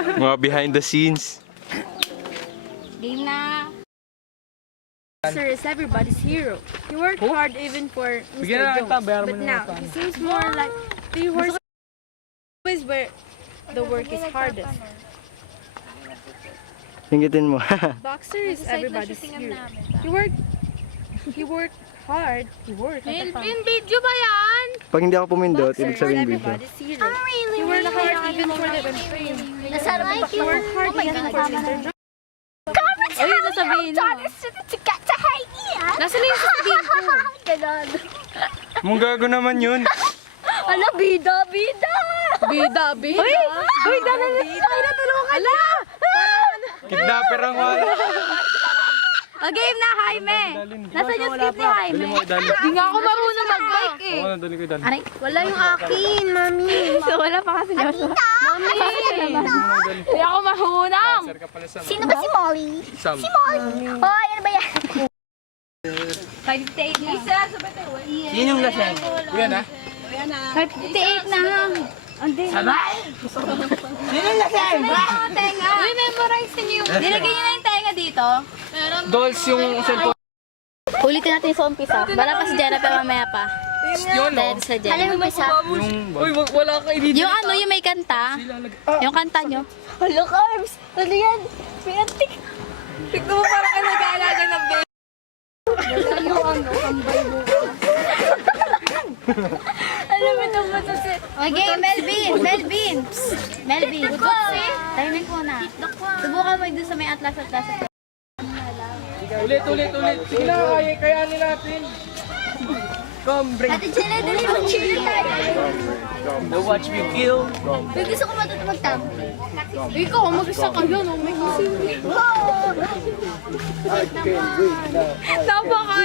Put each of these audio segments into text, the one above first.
Mga behind the scenes. Game na. Sir is everybody's hero. He worked hard even for Mr. Jones, but now he seems more like the horse is where the work is hardest. Pingitin mo. Boxer is everybody's hero. He worked hard. Yung video ba yan? Pag hindi ako pumindot, Boxer ibig is sabihin video. everybody's hero. He worked hard even for the He worked hard even for Mr. Jones. Ay, sasabihin mo. Nasaan yung sasabihin ko? Mong gago naman yun. Ala, bida! Bida! Uy, natulungan! Ala! Kidnapper ang wala. Game na, Jaime! Nasaan yung script ni Jaime? Di nga ako marunong mag-bike eh. Aray, wala yung akin, mami. Wala pa kasi Joshua. Mami! Di ako marunong. Sino ba si Molly? Sam. Si Molly? Hoy, ano ba yan? 58 na. Yun yung laseng. Yan ha? 58 na. Sabay! Yun yung laseng! Tenga! Uy, memorize niyo yung... Nilagay niyo na yung tenga dito. Dolls yung cellphone. Ulitin natin sa umpisa. Wala pa si Jennifer mamaya pa. Yun no? Sa Jennifer. Alam mo ba siya? Uy, wala ka ibig. Yung ano, yung may kanta. Yung kanta nyo. Hello, Carbs! Ano yan? Piantik! Tignan mo parang ka nag-aalaga ng baby. Alam mo ito mo ito si... Okay, Melvin. Melvin. Timing ko na. Subukan mo doon sa may atlas. Ulit. Sige na, kayanin natin. Come, bring. Ate Jenna, dali mo cheer tayo. Now watch me kill. Uy, gusto ko matuto mag-tampi. Ikaw, mag-isa ka yun. Oh my God. Napaka.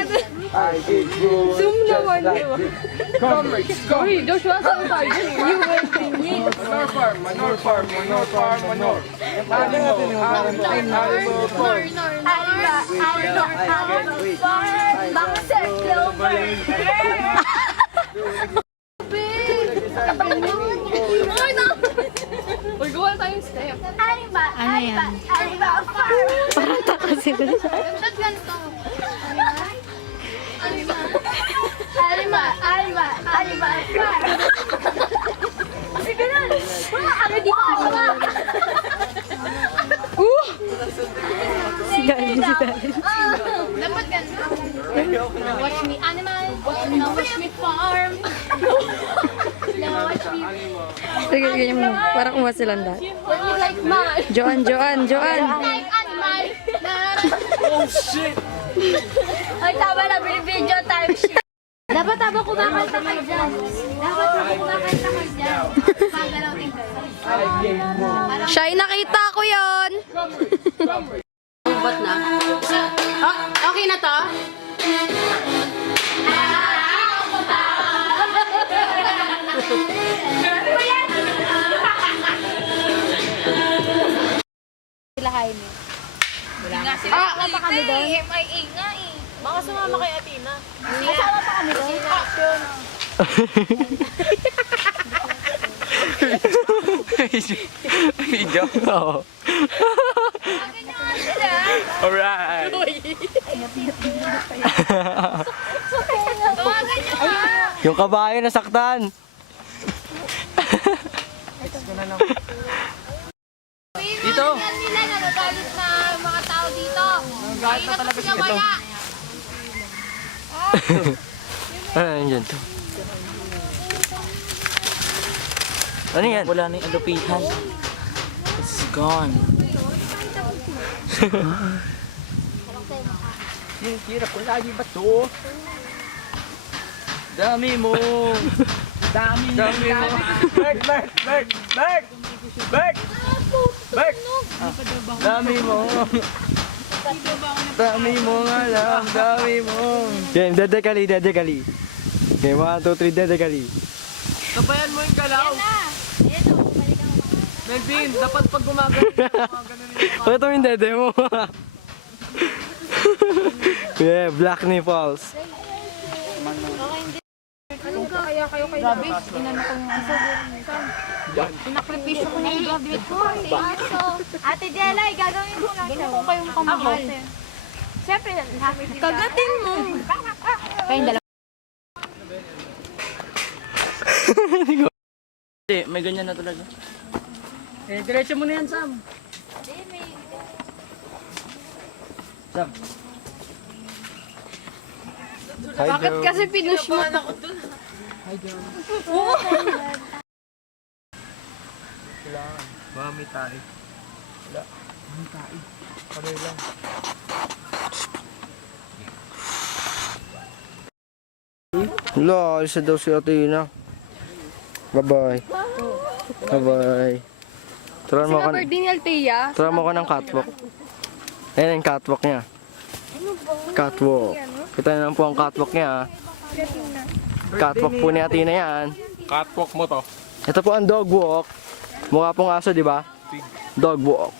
Zoom naman. Comrades, come. Uy, Joshua, saan tayo? You will be me. Manor farm. Animal farm. Boxer Clover. Uy, gawa tayong step. Animal. Ano yan? Animal farm. Parang taka sila. Ba't ganito? Animal farm. Kasi ganun. Ano dito? Si Darlene. Dapat ganito. Watch me animal. Now watch me farm. Now watch me. Sige, ganyan mo. Parang kuha silang lahat. What you like man? Joan. Like animal. Oh shit! Ay, tama na. Binibidyo time shit. Dapat habang kumakanta kayo dyan. Pagalaw-ting kayo. Shy, nakita ko yon. Ba't na? Okay na to? Sila Jaime. Wala nga sila. Kasama pa kami doon. MIA nga eh. Baka sumama kay Athena. Kasama pa kami doon. Video? Oo. Alright. Yung kabayo nasaktan. Dito. Yan nila, nagagalit na mga tao dito. Nagagalit na talaga sila ito. wala. Andyan to. Ano yan? Wala na yung alupihan. It's gone. Hirap ko lagi ba to? Dami mo! Dami mo! Berk! Dami mo! Dami mo nga lang! Dami mo! Yan, dadakali. Okay, 1, 2, 3, dadakali. Sabayan mo yung galaw! Melvin, dapat pag gumagano yung ito yung dede mo. Yeah, black nipples. Grabe, inano ko yung isa. Sinakripisyo ko na yung graduate ko. Ate Jelay, gagawin mo lang. Ganyan ko kayong kamahal. Siyempre, kagatin mo. Kayong dalawa. Hindi, may ganyan na talaga. Eh, diretso mo na yan, Sam. Sam. Bakit kasi pinush mo? Wala, may tae. Wala, may tae. Kamay lang. Wala, isa daw si Athena. Bye-bye. Bye-bye. Tara mo ka. Birthday ni Althea. Tara mo ka ng catwalk. Ayan yung catwalk niya. Catwalk. Kita niyo lang po ang catwalk niya. Catwalk po ni Athena yan. Catwalk mo to. Ito po ang dog walk. Mukha pong aso, di ba? Dog walk.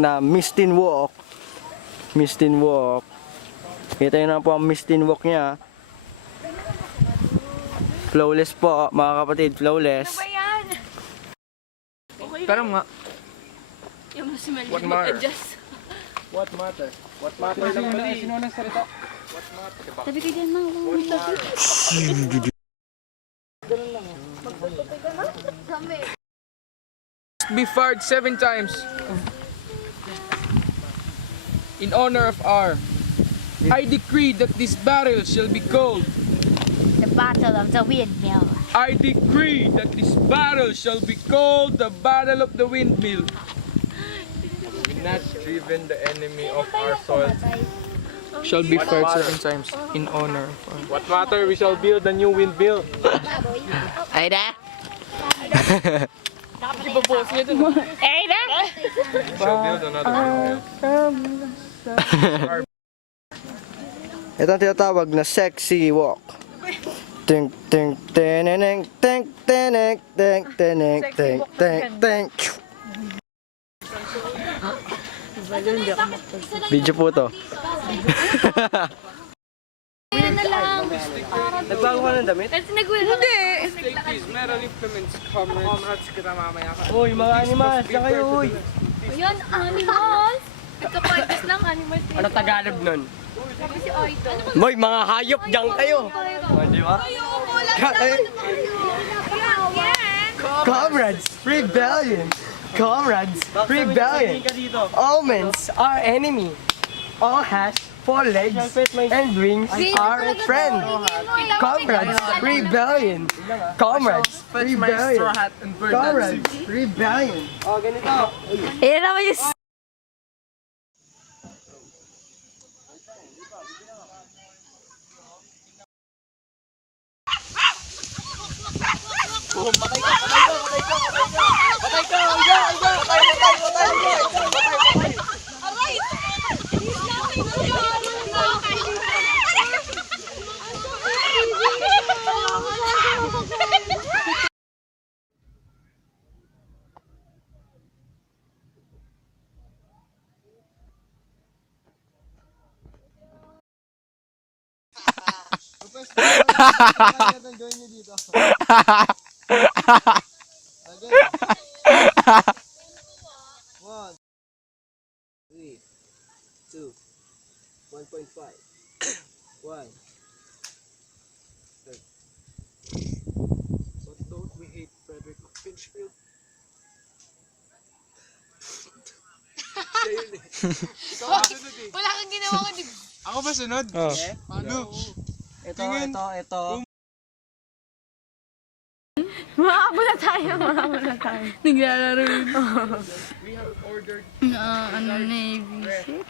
Na Mistin walk. Mistin walk. Kita niyo lang po ang Mistin walk niya. Flawless po, mga kapatid. Flawless. Pero nga. What matter? What matter? What matter lang ba di? Sino nagsalita? Sabi ka dyan, Mang. Be fired 7 times. In honor of R. I decree that this battle shall be called. The Battle of the Windmill. I decree that this battle shall be called the Battle of the Windmill. Not driven the enemy of our soil. Shall be fired 7 times in honor of R. What matter? We shall build a new windmill. Ay na. We shall build another windmill. Ito ang tinatawag na sexy walk. Ting ting teneng ting teneng ting teneng ting ting ting. Video po to. Nagbago ka ng damit? Hindi. Take these metal implements, comrades. Kita mamaya ka. Uy, mga animals, na kayo, uy. Ayan, animals. Nagka-parties lang, animals. Ano Tagalog nun? Moy, mga hayop dyan kayo. Di ba? Comrades, rebellion. Comrades, rebellion. Omens are enemy. All has 4 legs and wings are friend. Comrades, rebellion. Comrades, rebellion. Comrades, rebellion. Oh, ganito. Eh, naman yung... One, 3, 2, 1.5. 1. But don't we hate Frederick Pinchfield? Wala kang ginawa ka, di ba? Ako ba sunod? Ano? Ito. Makakabula tayo. Naglalaro yun. We have ordered Navy ship?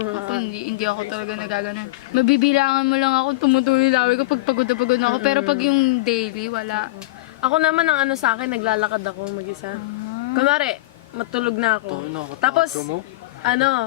Ako, hindi ako talaga nagaganon. Mabibilangan mo lang ako, tumutuloy laway ko pag pagod na pagod na ako. Pero pag yung daily, wala. Ako naman ang ano sa akin, naglalakad ako mag-isa. Kunwari, matulog na ako. Tapos,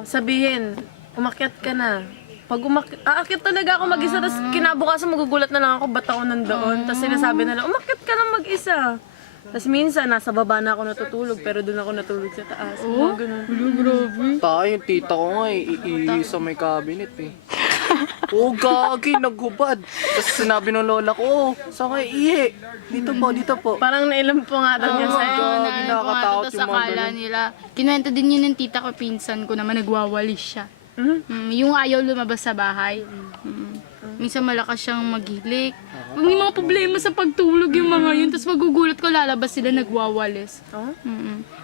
sabihin, umakyat ka na. Pag aakyat talaga ako mag-isa, tapos kinabukasan magugulat na lang ako, ba't ako nandoon? Tapos sinasabi nila, umakyat ka na mag-isa. Tapos minsan, nasa baba na ako natutulog, pero doon ako natulog sa taas. Ganun. Tayo, yung tita ko nga, iisa may cabinet eh. Oo, gagi, naghubad. Tapos sinabi ng lola ko, saan kayo ihi? Dito po. Parang nailam po nga daw niya sa'yo. nakakatakot Tapos yung mga akala ganun. nila, kinuwento din yun ng tita ko, pinsan ko naman, nagwawalis siya. Yung ayaw lumabas sa bahay. Minsan malakas siyang maghilik. May mga problema sa pagtulog yung mga yun. Tapos magugulat ko, lalabas sila, nagwawalis.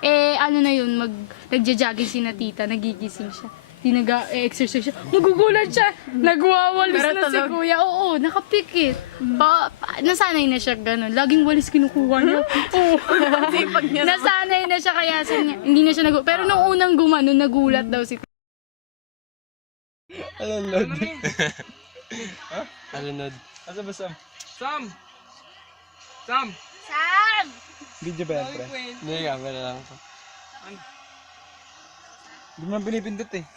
Eh, ano na yun, nagja-jogging si na tita, nagigising siya. Di nag-exercise siya. Nagugulat siya. Nagwawalis Pero na si tulog. kuya. Oo, nakapikit. Nasanay na siya ganun. Laging walis kinukuha niya. Oo. Nasanay na siya kaya hindi na siya pero nung unang gumano, nagulat daw si Alunod. Asa ba Sam? Sam! Sam! Video ba yan, pre? Hindi, camera lang ito. Hindi mo na pinipindot eh.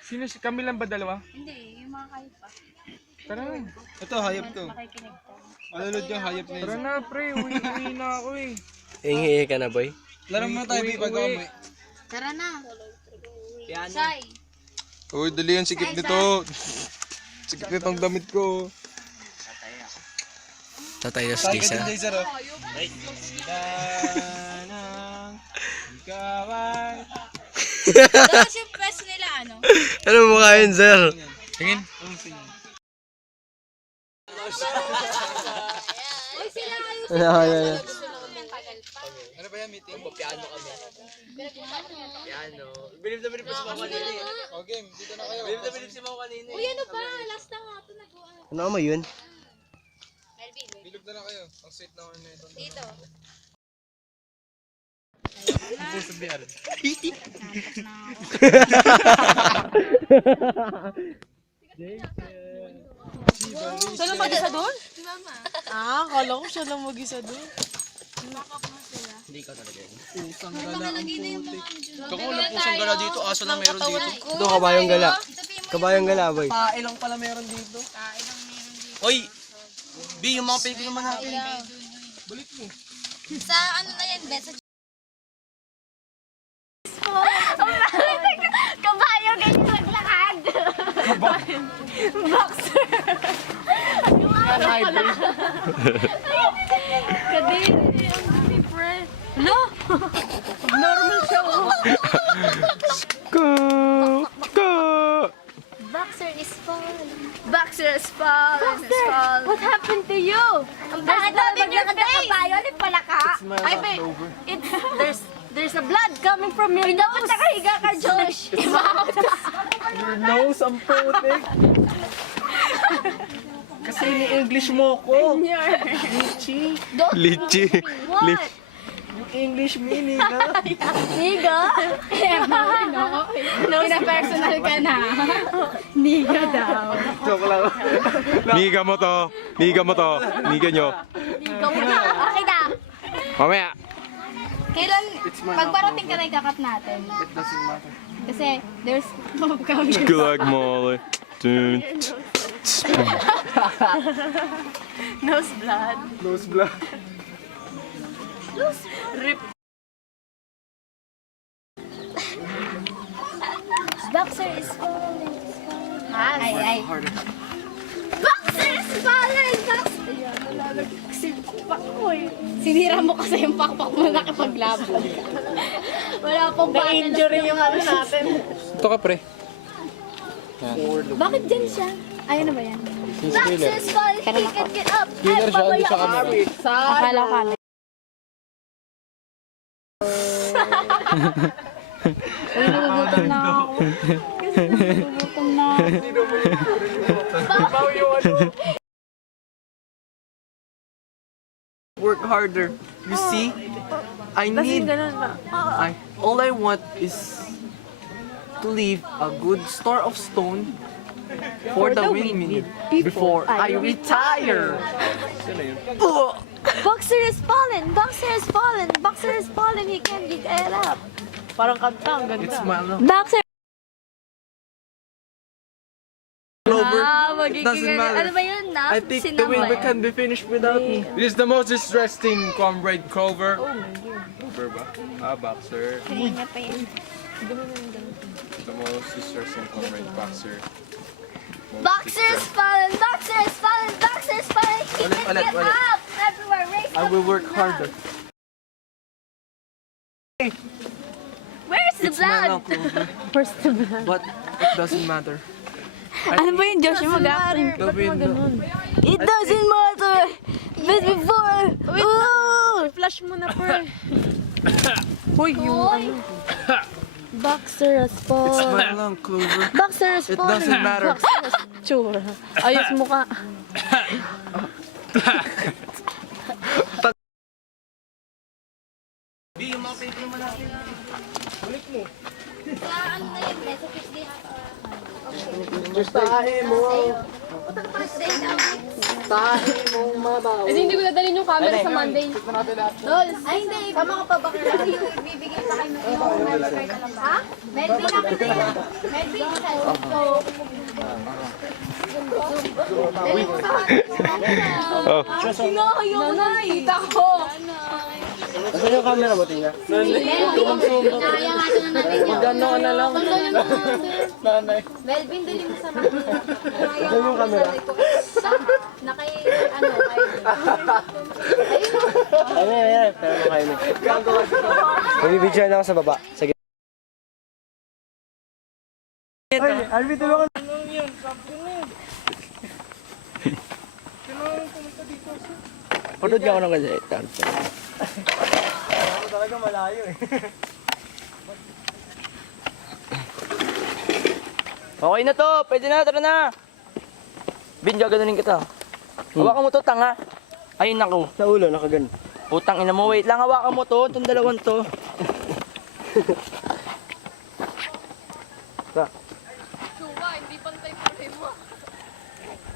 Sino si kami lang ba dalawa? Hindi, yung mga kayo pa. Tara na. Ito, hayop to. Alunod yung hayop na Tara na pre, uwi na ako eh. Hingi ka na, boy. Laro mo tayo pag-uwi. Tara na. Uy, dali yung sikip nito. Sikip nitong damit ko. Tatay na si Jason. Tapos yung press nila, ano? Ano mo kain, sir? Tingin. Uy, sila ayos. Ano? Ano ba yan, meeting? Piano kami. Piano. Bilib na bilib pa si Mama kanina eh. O game, dito na kayo. Bilib na bilib si Mama kanina Uy, ano ba? Last na nga ito nag-uano. Ano mo yun? Bilib na kayo. Ang sweet na ako nito. Dito. Siya lang mag-isa doon? Ah, akala ko siya lang mag-isa doon. Hindi ka talaga yun. Nakalagay na yung mga Kako, walang pusang gala dito. Aso na meron dito. Ito, kabayong gala. Kabayong gala, boy. Pae lang pala meron dito. Oy! B, yung mga pelikula naman natin. Sa ano na yan, Bet? Sa kabayo, ganyan maglakad. Boxer. Kadiri. Ang different. No? Normal siya. Oh. Boxer is falling. Boxer is falling. What happened to you? Ang bakit natin yung face? Kabayo, ulit pala ka. Ay, babe. There's a blood coming from your Dapat nose. nakahiga ka, Josh. Your nose, ang putik. Kasi ni-English mo ko. Lichi. Lichi. What? Yung English meaning ha. Niga? No, pina-personal ka na. Niga daw. Joke lang. Niga mo to. Niga nyo. Niga mo na. Okay na. Mamaya. Kailan, pagparating ka na ikakat natin. It doesn't matter. Kasi there's homecoming. Gulag mo. Nose blood. Nose blood. Boxer is falling. Ay. Boxer is falling! Sinira mo kasi yung pakpak mo nakipaglaban. Wala pong Na-injury yung ano natin. Ito ka pre. Bakit dyan siya? Ayun na ba yan? Boxer is falling! He can get up! Ay, babaya ka! Akala ko kami. Nagugutom na ako. Nagugutom na ako. Work harder. You see? All I want is to leave a good store of stone for the windmill before I retire. Boxer is fallen! Boxer is fallen! Boxer is fallen! He can't get up! Parang kanta, ang ganda. It's my Boxer! over. Magiging Doesn't matter. Ano ba yun? I think the windmill can be finished without me. This is the most distressing comrade cover. Cover ba? Boxer. Kaya pa yun. The most distressing comrade boxer. Boxers fallen, boxers fallen, boxers fallen. Keep it, Ulit, get ulit. up. Everywhere, race I up. will work harder. Where's the It's my blood? luck, Clover. Where's the blood? But it doesn't matter. Ano ba yun, Josh? Mag-acting. The wind. It doesn't matter. But before. Ooh. Flash mo na, per. Hoy, yung ano. Boxer has It's fallen. my luck, Clover. Boxer has It fallen. doesn't matter. Boxer has... Tsura. Ayos mo ka. Hindi ko dadalhin yung camera sa Monday. Ay, hindi. Tama ka pa ba? Kasi yung bibigay pa kayo yung Melvin ka lang ba? Ha? Melvin ako na yan. Melvin ka. Ayaw na, kita ko. Asan yung camera mo, Tina? Kaya nga ito na natin yun. Magano ka na lang. Nanay. Melvin, dali mo sa mga. Asan yung camera? Nakay, ano, kay... Ayan. Pero makainig. Nabibidyoan ako sa baba. Sige. Ay, Alvin, tulungan. Pagod ka ako ng kasi. Ako talaga malayo eh. Okay na to, pwede na, tara na. Binja, ganunin kita. Hawakan mo to, tanga. Ayun ako. Sa ulo, nakagan. Putang ina mo, wait lang, hawakan mo to, itong dalawang to.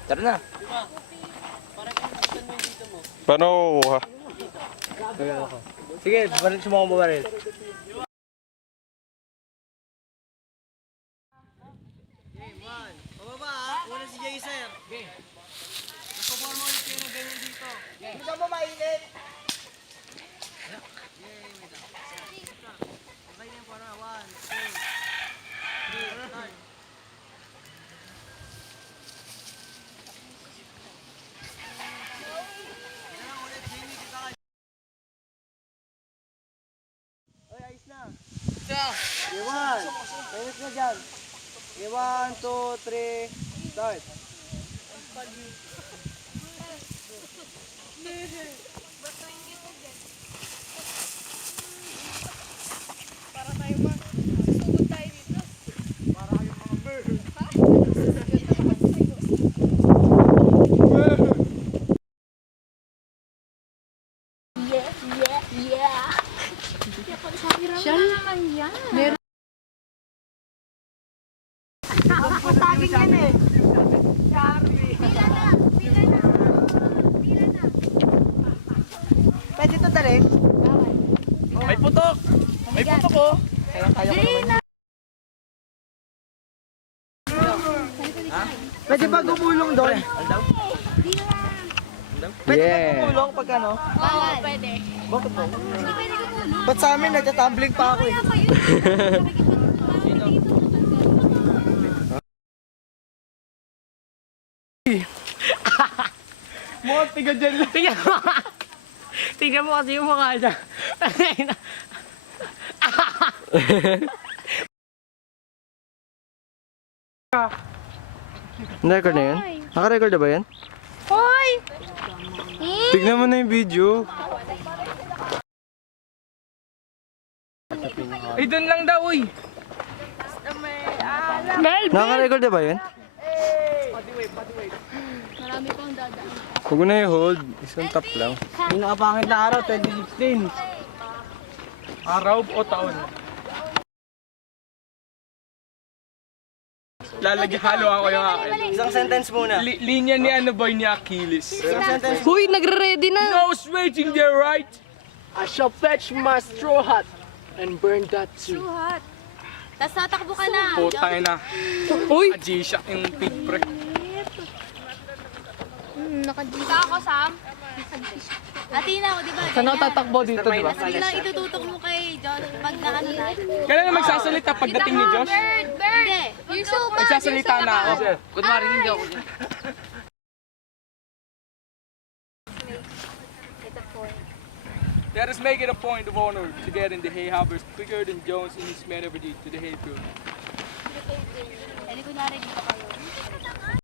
Tara na. Paano ko kukuha? Sige, sumama mo baril. Iwan! Minutes na dyan. 1, 2, 3, start. Pwede ito dali? May putok! May putok oh! Pwede ba gumulong doon? Pwede ba gumulong pag ano? Oo, pwede. Bakit ba? Ba't sa amin nagtatumbling pa ako eh? Mga tiga dyan lang. Tingnan mo kasi yung mukha niya. Na-record na yun? Naka-record na ba yan? Tignan mo na yung video. Ay, doon lang daw uy! Naka-record na ba yun? Huwag mo na i-hold. Isang tap lang. Yung nakapangit na araw, 2016. Araw o taon? Halo ako yung akin. Isang sentence muna. Linya ni ano boy ni Achilles. Isang sentence. Huy, nagre-ready na. Nose waiting there, right? I shall fetch my straw hat and burn that too. Tapos tatakbo ka na. Putang ina. Uy, G-Shock yung pig pre. Kita ako, Sam. Atina ako, di ba? Saan ako tatakbo dito, di ba? Tapos lang itututok mo kay John pag naano na. Kailan na magsasalita pagdating ni Josh? Bird! You're so bad! Magsasalita na ako. Kunwari hindi ako. Let us make it a point of honor to get in the hay harvest quicker than Jones in his meteorology to the hay field. Hindi ko narinig dito kayo.